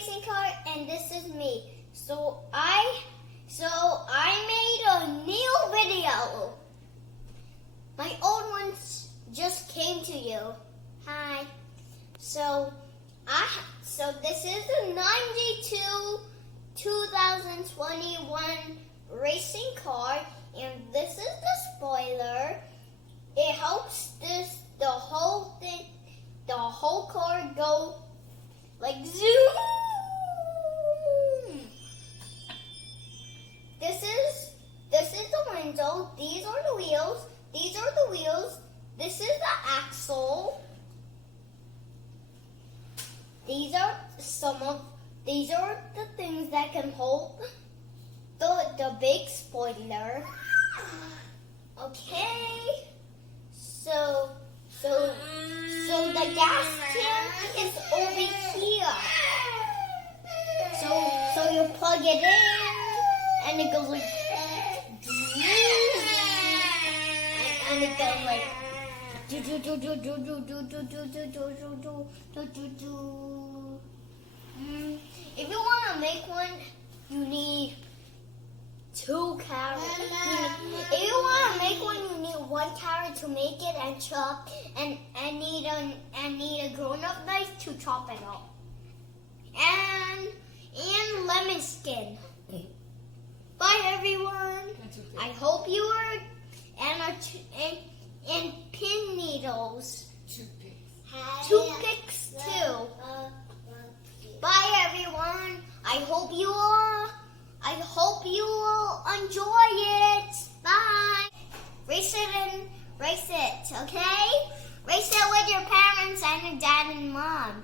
racing car, and this is me. So I made a new video. My old ones just came to you. Hi. So this is the 92 2021 racing car, and this is the spoiler. It helps the whole car go like zoom. This is the window. These are the wheels. These are the wheels. This is the axle. These are the things that can hold the big spoiler. Okay. So the gas tank is over here. So you plug it in and it goes like and it goes like If you want to make one, you need 2 carrots. If you want to make one, you need 1 carrot to make it and chop, and need a grown-up knife to chop it up, and lemon skin. Bye everyone. I hope you are and pin needles. Toothpicks too. Bye everyone. I hope you will enjoy it. Bye. Race it, okay? Race it with your parents and your dad and mom.